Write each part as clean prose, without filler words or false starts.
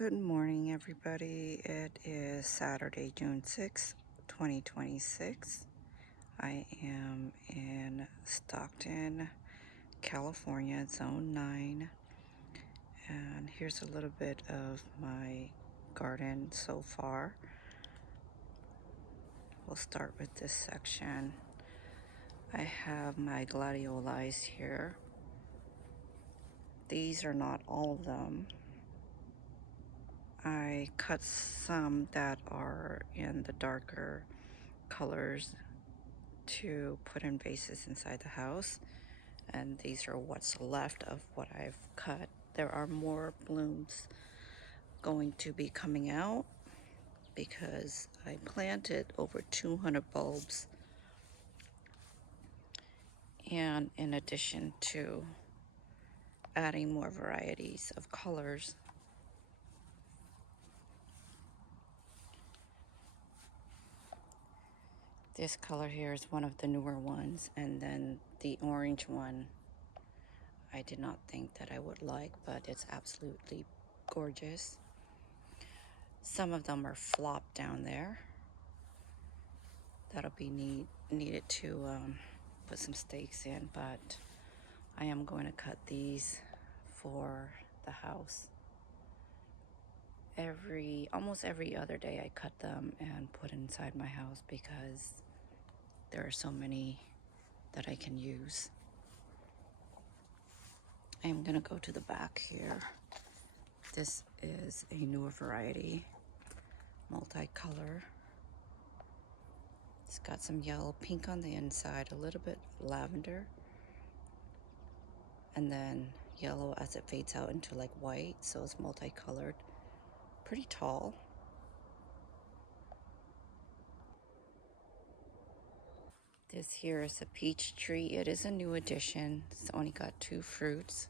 Good morning, everybody. It is Saturday, June 6th, 2026. I am in Stockton, California, Zone 9. And here's a little bit of my garden so far. We'll start with this section. I have my gladiolus here. These are not all of them. I cut some that are in the darker colors to put in vases inside the house, and these are what's left of what I've cut. There are more blooms going to be coming out because I planted over 200 bulbs, and in addition to adding more varieties of colors, this color here is one of the newer ones, and then the orange one I did not think that I would like, but it's absolutely gorgeous. Some of them are flopped down there. That'll be needed to put some stakes in, but I am going to cut these for the house. Almost every other day I cut them and put inside my house because there are so many that I can use. I am going to go to the back here. This is a newer variety, multicolor. It's got some yellow, pink on the inside, a little bit lavender, and then yellow as it fades out into like white, so it's multicolored. Pretty tall. This here is a peach tree. It is a new addition. It's only got 2 fruits.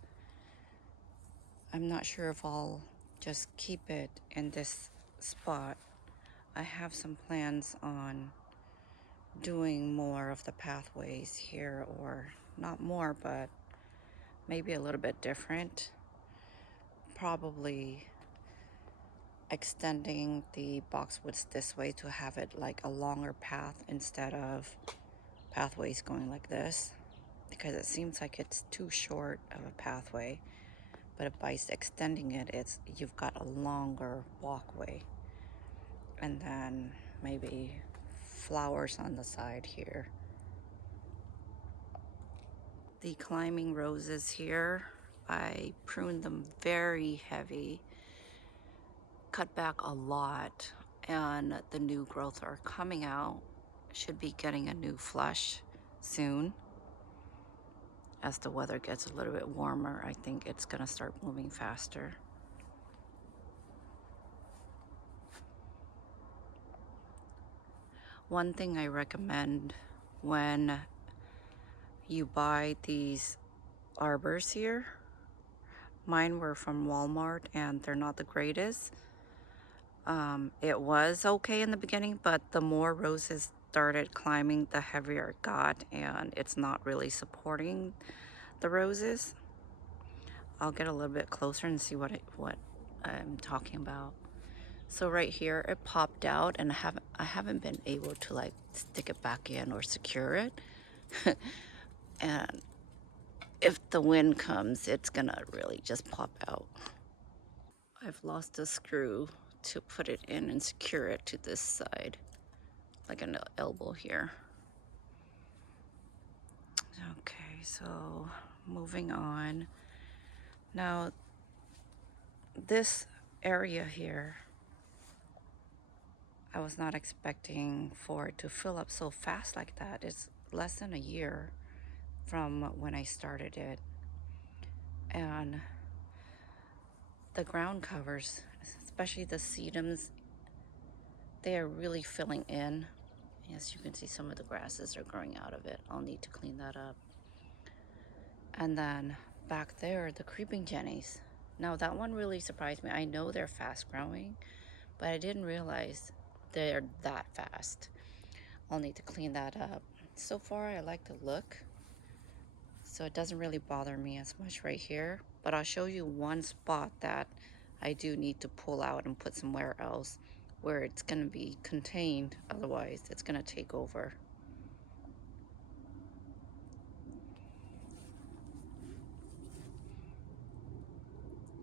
I'm not sure if I'll just keep it in this spot. I have some plans on doing more of the pathways here, or not more, but maybe a little bit different. Probably extending the boxwoods this way to have it like a longer path instead of pathways going like this, because it seems like it's too short of a pathway, but by extending it, you've got a longer walkway. And then maybe flowers on the side here. The climbing roses here, I pruned them very heavy, cut back a lot, and the new growth are coming out. Should be getting a new flush soon. As the weather gets a little bit warmer, I think it's gonna start blooming faster. One thing I recommend when you buy these arbors here, mine were from Walmart and they're not the greatest. It was okay in the beginning, but the more roses started climbing, the heavier it got, and it's not really supporting the roses. I'll get a little bit closer and see what I'm talking about. So right here, it popped out, and I haven't been able to like stick it back in or secure it. And if the wind comes, it's gonna really just pop out. I've lost a screw to put it in and secure it to this side, like an elbow here. Okay, so moving on. Now, this area here, I was not expecting for it to fill up so fast like that. It's less than a year from when I started it. And the ground covers, especially the sedums, they are really filling in. As you can see, some of the grasses are growing out of it. I'll need to clean that up. And then back there, the creeping jennies. Now that one really surprised me. I know they're fast growing, but I didn't realize they're that fast. I'll need to clean that up. So far, I like the look, so it doesn't really bother me as much right here. But I'll show you one spot that I do need to pull out and put somewhere else where it's going to be contained. Otherwise, it's going to take over.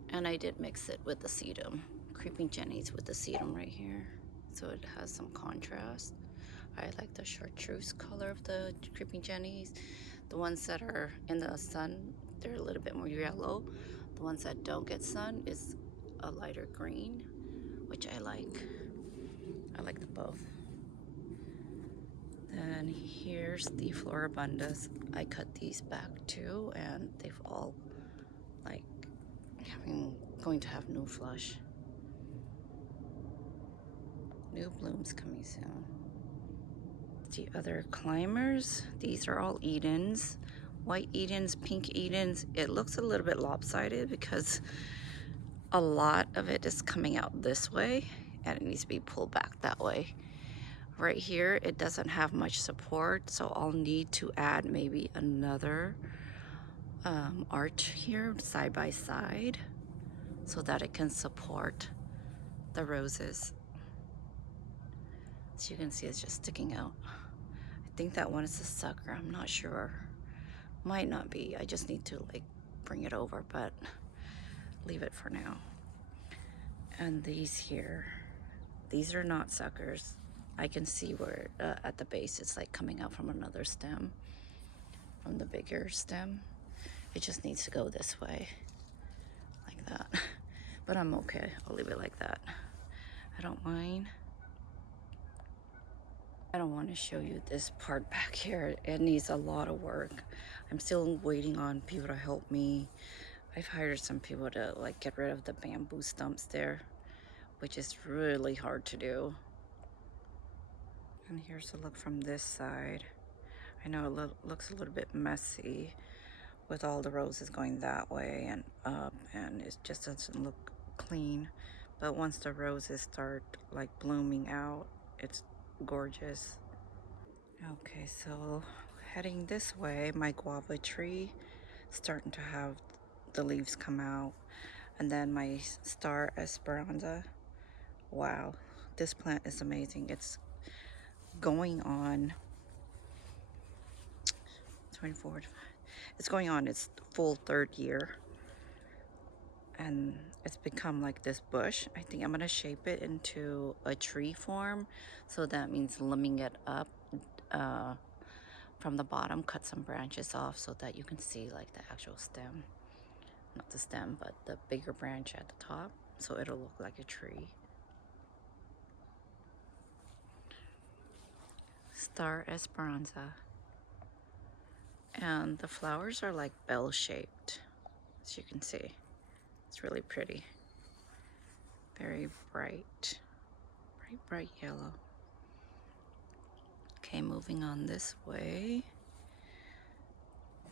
And I did mix it with the sedum, creeping jennies with the sedum right here. So it has some contrast. I like the chartreuse color of the creeping jennies. The ones that are in the sun, they're a little bit more yellow. The ones that don't get sun is a lighter green, which I like. I like them both. Then here's the Floribundas. I cut these back too, and they've all like going to have new flush. New blooms coming soon. The other climbers, these are all Edens. White Edens, pink Edens. It looks a little bit lopsided because a lot of it is coming out this way and it needs to be pulled back that way. Right here, it doesn't have much support, so I'll need to add maybe another arch here side by side so that it can support the roses. As you can see, it's just sticking out. I think that one is a sucker. I'm not sure. Might not be. I just need to like bring it over, but leave it for now. And these here, these are not suckers. I can see where at the base it's like coming out from another stem, from the bigger stem. It just needs to go this way, like that. But I'm okay. I'll leave it like that. I don't mind. I don't want to show you this part back here. It needs a lot of work. I'm still waiting on people to help me. I've hired some people to like get rid of the bamboo stumps there, which is really hard to do. And here's a look from this side. I know it looks a little bit messy with all the roses going that way and up, and it just doesn't look clean. But once the roses start like blooming out, it's gorgeous. Okay, so heading this way, my guava tree starting to have the leaves come out, and then my star esperanza. Wow, this plant is amazing. It's going on 24. It's going on its full third year, and it's become like this bush. I think I'm gonna shape it into a tree form, so that means limbing it up from the bottom, cut some branches off so that you can see like the actual stem, not the stem but the bigger branch at the top, so it'll look like a tree. Star esperanza, and the flowers are like bell shaped, as you can see. It's really pretty, very bright yellow. Okay, moving on this way.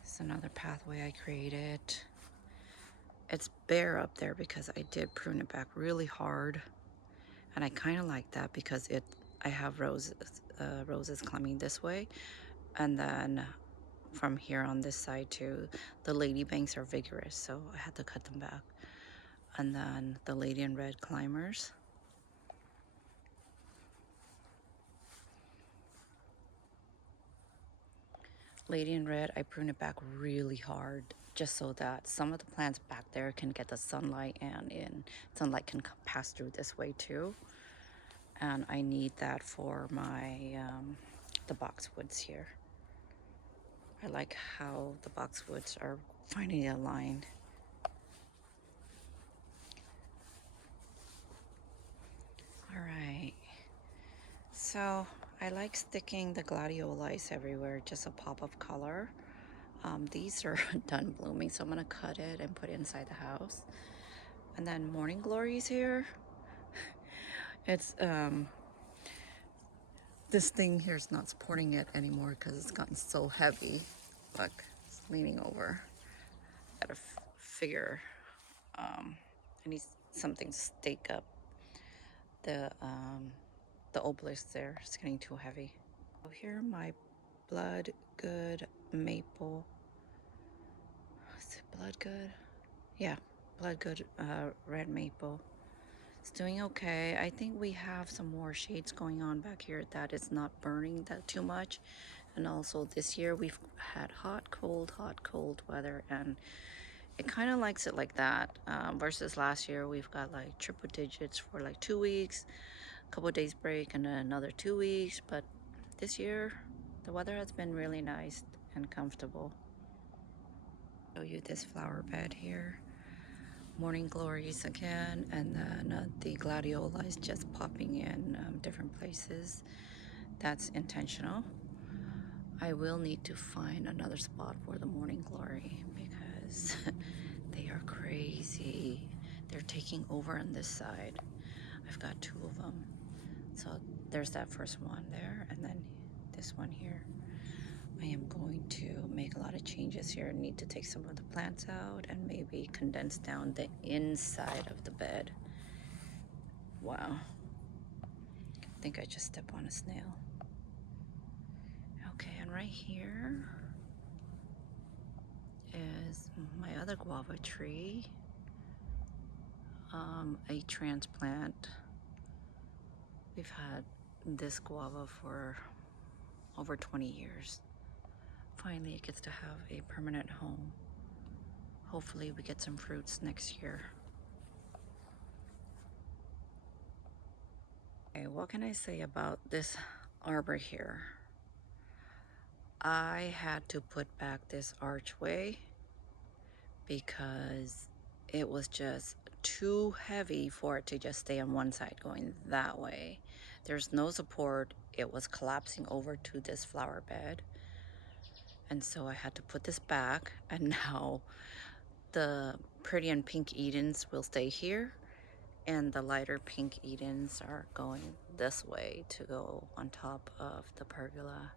This is another pathway I created. It's bare up there because I did prune it back really hard, and I kind of like that because I have roses climbing this way, and then from here on this side too, the ladybanks are vigorous, so I had to cut them back. And then the lady in red climbers. Lady in red, I prune it back really hard just so that some of the plants back there can get the sunlight, and sunlight can pass through this way too. And I need that for my the boxwoods here. I like how the boxwoods are finally aligned. All right, so I like sticking the gladiolus everywhere, just a pop of color. These are done blooming, so I'm gonna cut it and put it inside the house. And then morning glories here. It's this thing here is not supporting it anymore because it's gotten so heavy. Look, it's leaning over. Gotta figure. I need something to stake up the obelisk there. It's getting too heavy. So here my blood good maple. Is it blood good? Yeah, Bloodgood red maple. It's doing okay. I think we have some more shades going on back here that is not burning that too much. And also this year we've had hot, cold weather, and it kind of likes it like that. Versus last year, we've got like triple digits for like 2 weeks, a couple days break, and then another 2 weeks. But this year, the weather has been really nice and comfortable. Show you this flower bed here. Morning glories again, and then the gladiola is just popping in different places. That's intentional. I will need to find another spot for the morning glory because they are crazy. They're taking over on this side. I've got two of them. So there's that first one there, and then this one here. I am going to make a lot of changes here. I need to take some of the plants out and maybe condense down the inside of the bed. Wow. I think I just stepped on a snail. Okay, and right here is my other guava tree. A transplant. We've had this guava for over 20 years. Finally, it gets to have a permanent home. Hopefully, we get some fruits next year. Okay, what can I say about this arbor here? I had to put back this archway because it was just too heavy for it to just stay on one side going that way. There's no support. It was collapsing over to this flower bed. And so I had to put this back, and now the pretty and pink Edens will stay here, and the lighter pink Edens are going this way to go on top of the pergola,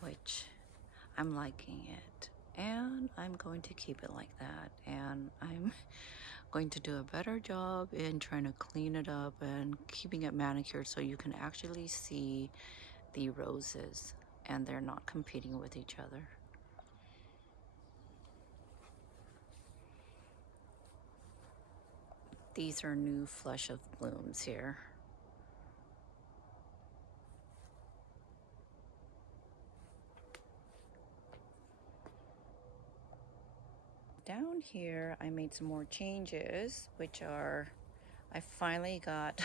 which I'm liking it. And I'm going to keep it like that, and I'm going to do a better job in trying to clean it up and keeping it manicured so you can actually see the roses and they're not competing with each other. These are new flush of blooms here. Down here, I made some more changes, which are, I finally got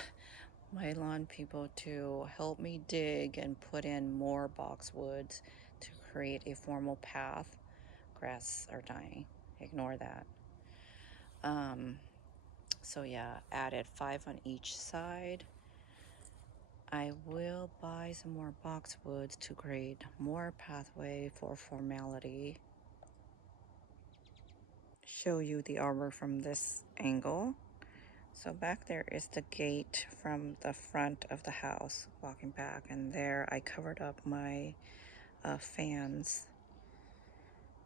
my lawn people to help me dig and put in more boxwoods to create a formal path. Grass are dying, ignore that. So yeah, added 5 on each side. I will buy some more boxwoods to create more pathway for formality. Show you the arbor from this angle. So back there is the gate from the front of the house, walking back, and there I covered up my fans,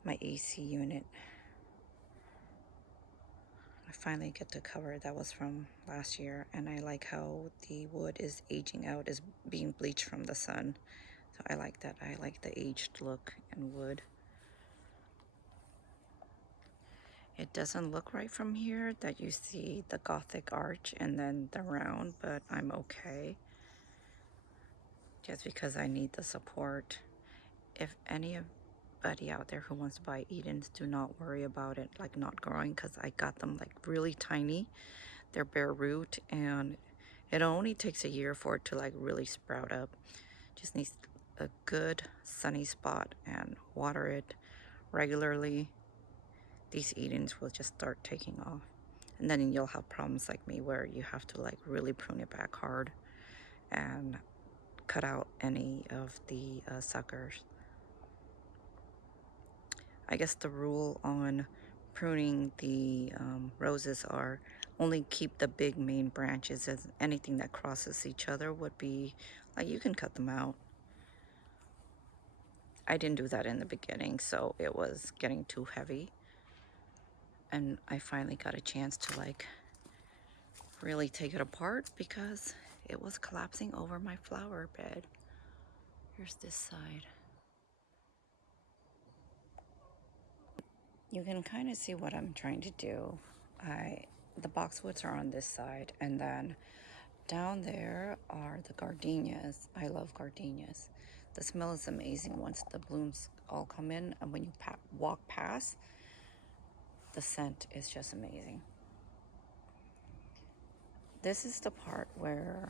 my AC unit. I finally get to cover. That was from last year, and I like how the wood is aging out, is being bleached from the sun. So I like that. I like the aged look in wood. It doesn't look right from here that you see the Gothic arch and then the round, but I'm okay. Just because I need the support. If anybody out there who wants to buy Edens, do not worry about it like not growing, because I got them like really tiny. They're bare root, and it only takes a year for it to like really sprout up. Just needs a good sunny spot and water it regularly. These Edens will just start taking off. And then you'll have problems like me where you have to like really prune it back hard and cut out any of the suckers. I guess the rule on pruning the roses are only keep the big main branches, as anything that crosses each other would be like you can cut them out. I didn't do that in the beginning, so it was getting too heavy, and I finally got a chance to like really take it apart because it was collapsing over my flower bed. Here's this side. You can kind of see what I'm trying to do. the boxwoods are on this side, and then down there are the gardenias. I love gardenias. The smell is amazing once the blooms all come in, and when you walk past, the scent is just amazing. This is the part where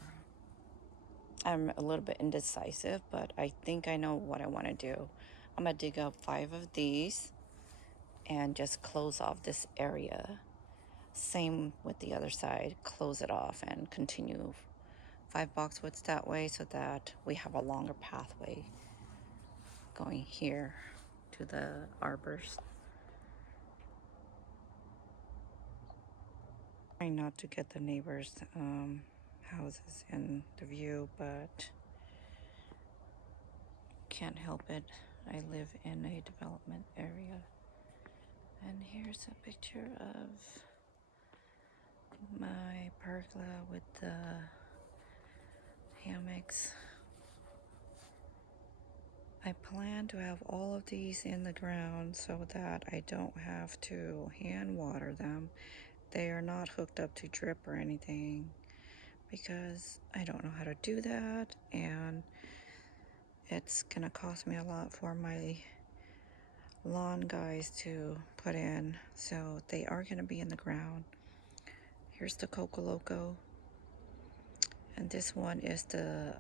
I'm a little bit indecisive, but I think I know what I want to do. I'm gonna dig up 5 of these and just close off this area. Same with the other side, close it off and continue 5 boxwoods that way so that we have a longer pathway going here to the arbors. Trying not to get the neighbors' houses in the view, but can't help it. I live in a development area. And here's a picture of my pergola with the hammocks. I plan to have all of these in the ground so that I don't have to hand water them. They are not hooked up to drip or anything because I don't know how to do that, and it's gonna cost me a lot for my lawn guys to put in, so they are gonna be in the ground. Here's the Coco Loco, and this one is the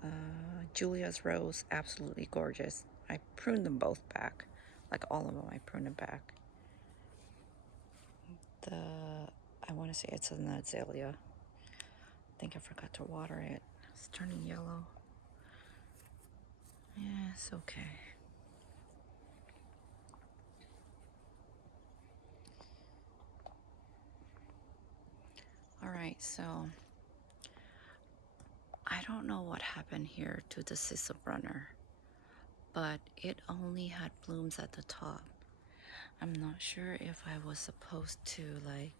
Julia's Rose, absolutely gorgeous. I pruned them both back, like all of them. I pruned them back. I want to say it's an azalea. I think I forgot to water it. It's turning yellow. Yeah, it's okay. All right, so I don't know what happened here to the Sisal Runner, but it only had blooms at the top. I'm not sure if I was supposed to like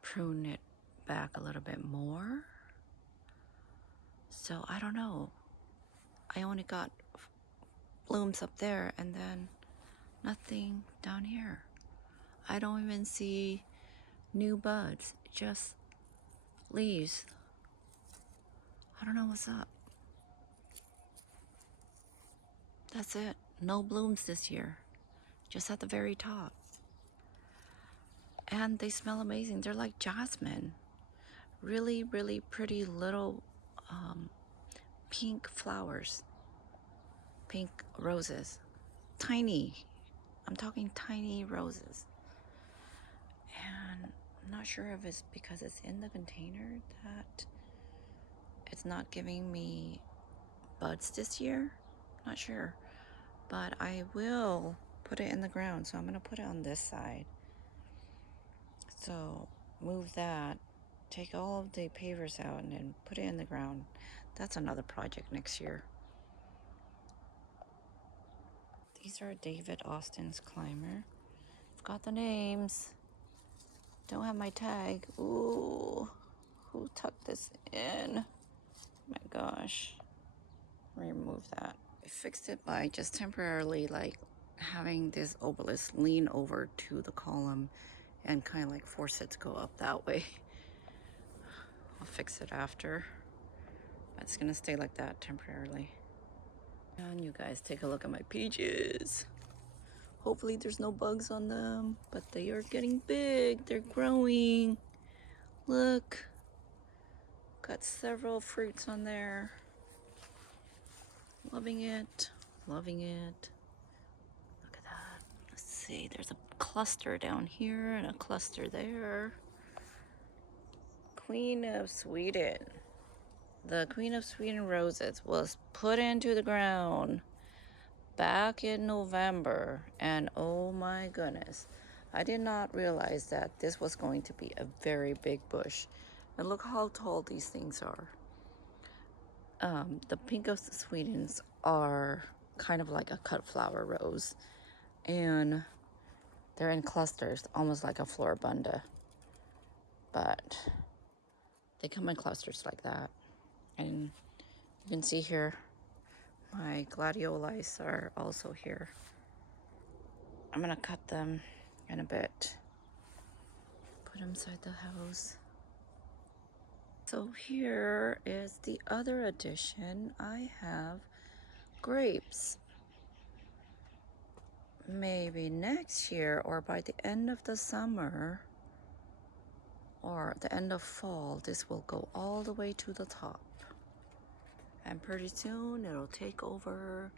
prune it back a little bit more. So I don't know. I only got blooms up there and then nothing down here. I don't even see new buds, just leaves. I don't know what's up. That's it. No blooms this year. Just at the very top. And they smell amazing. They're like jasmine. Really, really pretty little pink flowers. Pink roses. Tiny. I'm talking tiny roses. And I'm not sure if it's because it's in the container that it's not giving me buds this year. Not sure. But I will put it in the ground. So I'm going to put it on this side. So move that. Take all of the pavers out and then put it in the ground. That's another project next year. These are David Austin's climber. Forgot the names. Don't have my tag. Ooh, who tucked this in? My gosh. Remove that. I fixed it by just temporarily like having this obelisk lean over to the column and kind of like force it to go up that way. I'll fix it after. It's gonna stay like that temporarily. And you guys take a look at my peaches. Hopefully there's no bugs on them, but they are getting big. They're growing. Look, got several fruits on there. Loving it, loving it. Look at that. Let's see, there's a cluster down here and a cluster there. Queen of Sweden. The Queen of Sweden roses was put into the ground back in November, and oh my goodness, I did not realize that this was going to be a very big bush. And look how tall these things are. The Pink of Swedens are kind of like a cut flower rose, and they're in clusters, almost like a floribunda, but they come in clusters like that. And you can see here my gladiolus are also here. I'm gonna cut them in a bit. put them inside the house. So here is the other addition. I have grapes. Maybe next year or by the end of the summer or the end of fall, this will go all the way to the top. And pretty soon it'll take over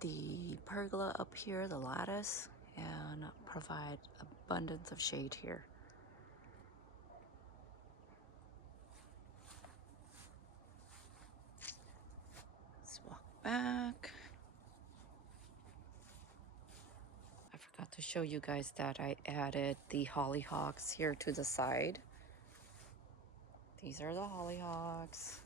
the pergola up here, the lattice, and provide abundance of shade here. Let's walk back. I forgot to show you guys that I added the hollyhocks here to the side. These are the hollyhocks.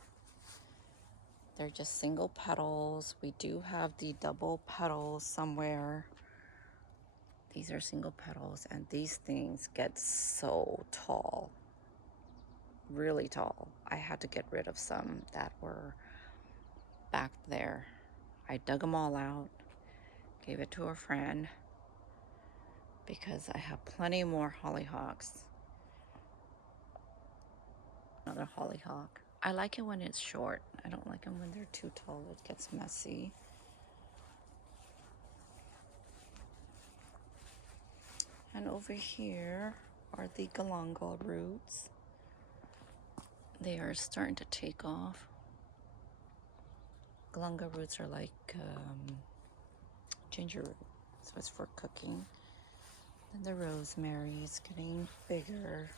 They're just single petals. We do have the double petals somewhere. These are single petals, and these things get so tall. Really tall. I had to get rid of some that were back there. I dug them all out, gave it to a friend because I have plenty more hollyhocks. Another hollyhock. I like it when it's short. I don't like them when they're too tall. It gets messy. And over here are the galangal roots. They are starting to take off. Galangal roots are like ginger root, so it's for cooking. And the rosemary is getting bigger.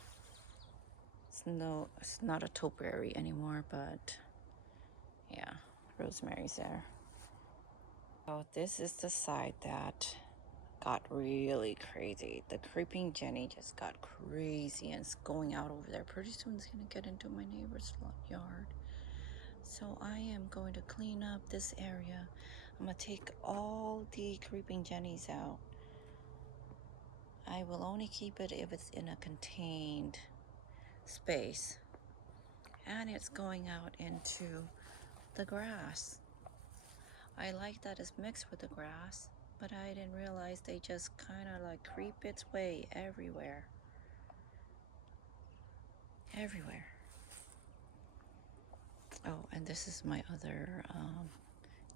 It's not a topiary anymore, but yeah, rosemary's there. So this is the side that got really crazy. The creeping Jenny just got crazy and it's going out over there. Pretty soon it's gonna get into my neighbor's yard. So I am going to clean up this area. I'm gonna take all the creeping Jennies out. I will only keep it if it's in a contained space. And it's going out into the grass. I like that it's mixed with the grass, but I didn't realize they just kind of like creep its way everywhere. Everywhere. Oh, and this is my other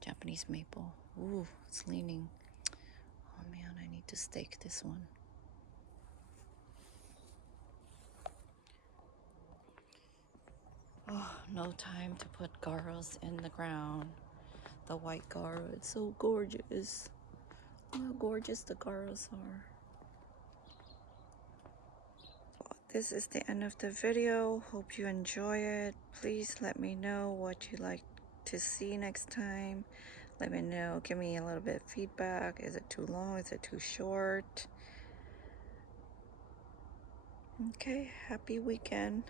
Japanese maple. Ooh, it's leaning. Oh man, I need to stake this one. Oh, no time to put garros in the ground. The white garro, it's so gorgeous. Look how gorgeous the garros are. This is the end of the video. Hope you enjoy it. Please let me know what you like to see next time. Let me know. Give me a little bit of feedback. Is it too long? Is it too short? Okay, happy weekend.